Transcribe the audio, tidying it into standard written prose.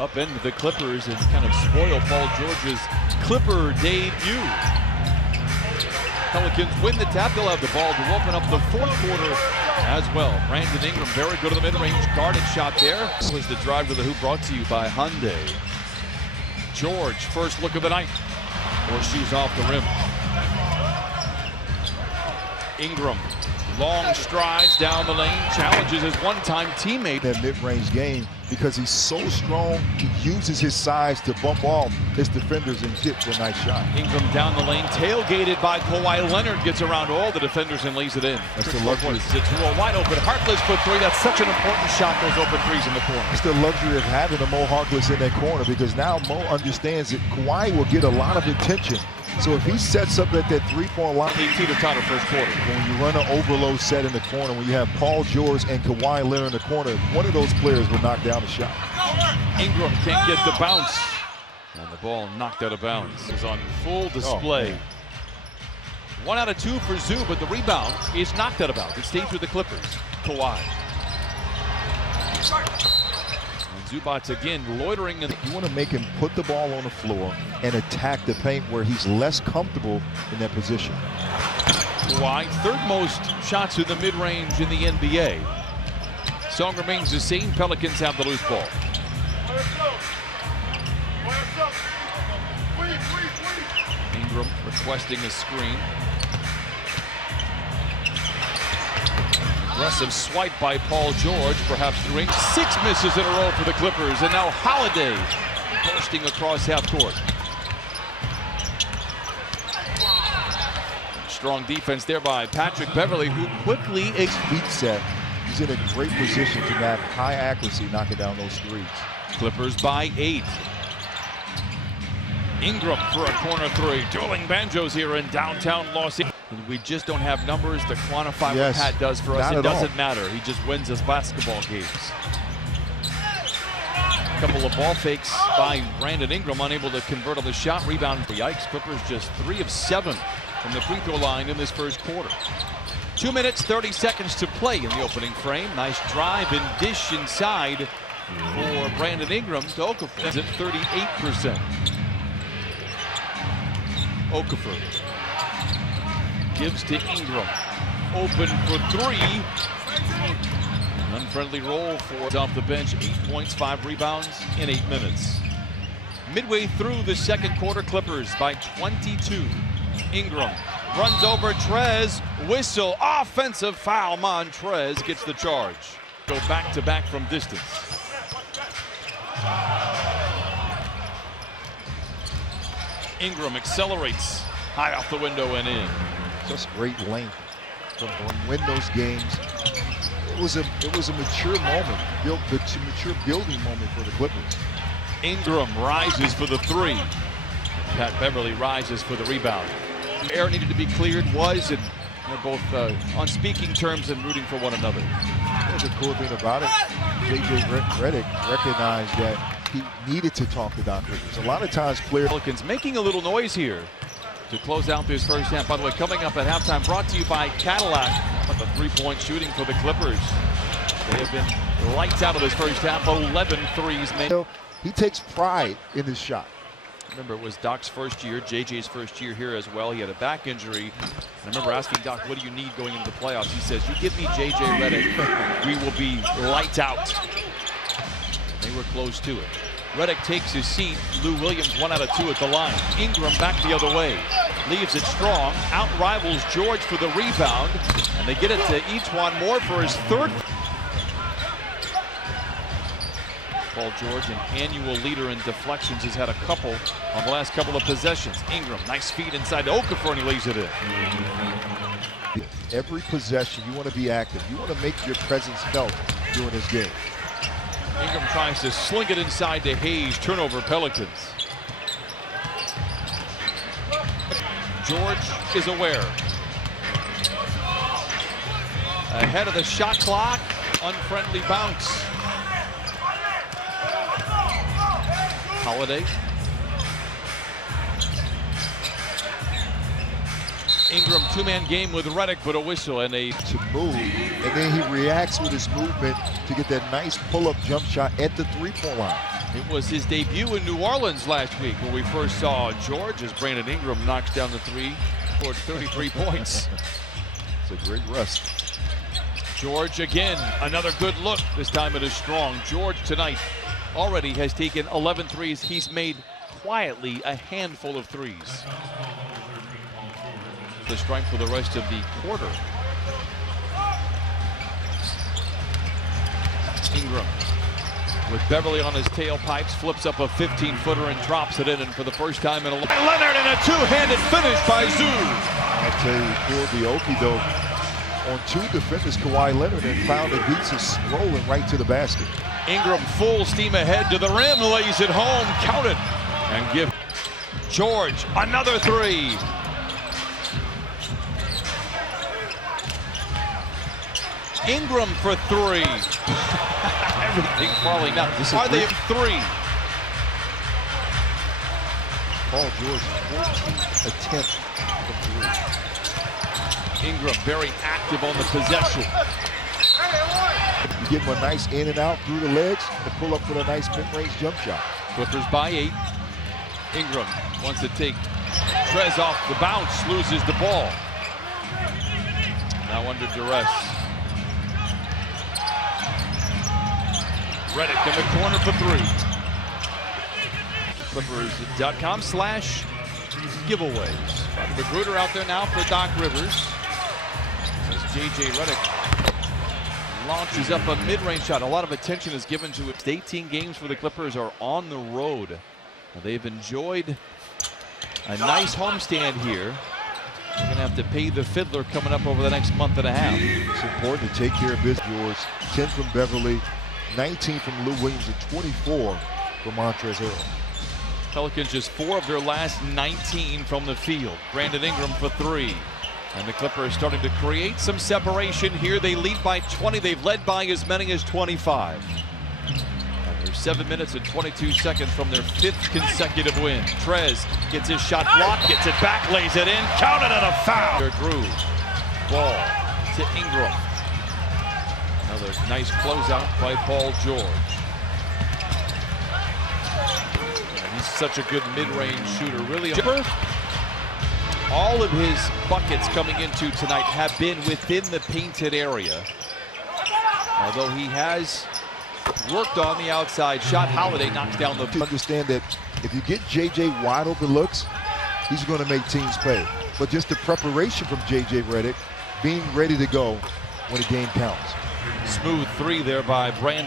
upend the Clippers and kind of spoil Paul George's Clipper debut. Pelicans win the tap. They'll have the ball to open up the fourth quarter as well. Brandon Ingram, very good at the mid-range guarded shot there. This was the drive to the hoop brought to you by Hyundai. George, first look of the night. Horseshoes off the rim. Ingram, long strides down the lane, challenges his one-time teammate. That mid-range game, because he's so strong, he uses his size to bump off his defenders and hit a nice shot. Ingram down the lane, tailgated by Kawhi Leonard, gets around all the defenders and lays it in. That's the luxury. It's a wide open Harkless for three. That's such an important shot, those open threes in the corner. It's the luxury of having a Mo Harkless in that corner, because now Mo understands that Kawhi will get a lot of attention. So if he sets up at that three-point line, teeter-totter first quarter. When you run an overload set in the corner, when you have Paul George and Kawhi Leonard in the corner, one of those players will knock down the shot. Ingram can't get the bounce, and the ball knocked out of bounds. Is on full display. 1 out of 2 for Zoo, but the rebound is knocked out of bounds. It stays with the Clippers. Kawhi. And Zubats again loitering. You want to make him put the ball on the floor and attack the paint where he's less comfortable in that position. Kawhi, third most shots in the mid-range in the NBA. Song remains the same. Pelicans have the loose ball. Ingram requesting a screen. Aggressive swipe by Paul George, perhaps doing 6 misses in a row for the Clippers, and now Holiday bursting across half court. Strong defense there by Patrick Beverly, who quickly beat set. He's in a great position to have high accuracy knocking down those threes. Clippers by 8. Ingram for a corner three. Dueling banjos here in downtown Los Angeles. We just don't have numbers to quantify what Pat does for us. It doesn't matter. He just wins us basketball games. A couple of ball fakes by Brandon Ingram, unable to convert on the shot. Rebound for Yikes. Clippers just 3 of 7 from the free throw line in this first quarter. 2 minutes, 30 seconds to play in the opening frame. Nice drive and dish inside for Brandon Ingram to Okafor. Is at 38%. Okafor gives to Ingram. Open for 3. An unfriendly roll for off the bench. 8 points, 5 rebounds in 8 minutes. Midway through the second quarter, Clippers by 22. Ingram runs over Trez. Whistle. Offensive foul. Montrez gets the charge. Go back-to-back from distance. Ingram accelerates high off the window and in. Just great length to win those games. It was a mature moment, mature building moment for the Clippers. Ingram rises for the 3. Pat Beverly rises for the rebound. The air needed to be cleared and they're both on speaking terms and rooting for one another. That's the cool thing about it. JJ Redick recognized that he needed to talk to Doc Rivers. A lot of times players... Pelicans making a little noise here to close out this first half. By the way, coming up at halftime, brought to you by Cadillac. But the 3-point shooting for the Clippers. They have been lights out of this first half. 11 threes made. He takes pride in his shot. Remember, it was Doc's first year, JJ's first year here as well. He had a back injury. I remember asking Doc, what do you need going into the playoffs? He says, you give me JJ Redick, we will be lights out. They were close to it. Redick takes his seat. Lou Williams 1 out of 2 at the line. Ingram back the other way. Leaves it strong. Out rivals George for the rebound. And they get it to E'Twaun Moore for his 3rd. Paul George, an annual leader in deflections, has had a couple on the last couple of possessions. Ingram, nice feed inside to Okafor, and he lays it in. Every possession, you want to be active. You want to make your presence felt during this game. Ingram tries to sling it inside to Hayes. Turnover, Pelicans. George is aware. Ahead of the shot clock. Unfriendly bounce. Holiday. Ingram two-man game with Redick, but a whistle and a to move, and then he reacts with his movement to get that nice pull-up jump shot at the three-point line. It was his debut in New Orleans last week where we first saw George as Brandon Ingram knocks down the three, scored 33 points. It's a great rest. George again, another good look. This time it is strong. George tonight already has taken 11 threes. He's made quietly a handful of threes. The strike for the rest of the quarter. Ingram with Beverly on his tailpipes, flips up a 15-footer and drops it in, and for the first time in a long Leonard, and a two-handed finish by Zoo. I'll tell you, for the okie-doke, on two defenders, Kawhi Leonard, and found that beats is rolling right to the basket. Ingram full steam ahead to the rim, lays it home, count it, and give George another three. Ingram for three. Everything falling down. Are they at three? Paul George, 14th attempt from three. Ingram very active on the possession. You give him a nice in and out through the legs and pull up for a nice mid-range jump shot. Clippers by 8. Ingram wants to take Trez off the bounce, loses the ball. Now under duress. Redick in the corner for three. Clippers.com/giveaways. Magruder out there now for Doc Rivers. As J.J. Redick launches up a mid-range shot. A lot of attention is given to it. 18 games for the Clippers are on the road. Now they've enjoyed a nice homestand here. They're going to have to pay the fiddler coming up over the next month and a half. It's important to take care of business. George, 10 from Beverly, 19 from Lou Williams, and 24 from Montrezl Harrell. Pelicans just 4 of their last 19 from the field. Brandon Ingram for three. And the Clippers starting to create some separation here. They lead by 20. They've led by as many as 25. And they're 7 minutes and 22 seconds from their 5th consecutive win. Trez gets his shot blocked, gets it back, lays it in, counted and a foul. Drew, ball to Ingram. Another nice closeout by Paul George. And he's such a good mid-range shooter, really. All of his buckets coming into tonight have been within the painted area. Although he has worked on the outside shot. Holiday knocks down the... Understand that if you get J.J. wide open looks, he's going to make teams pay. But just the preparation from J.J. Redick, being ready to go when the game counts. Smooth three there by Brandon.